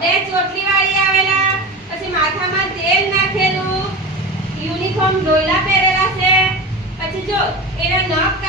બે ચોટલી વાળી આવેલા, પછી માથામાં તેલ નાખેલું, યુનિફોર્મ ડોયલા પહેરેલા છે, પછી જો એના નખ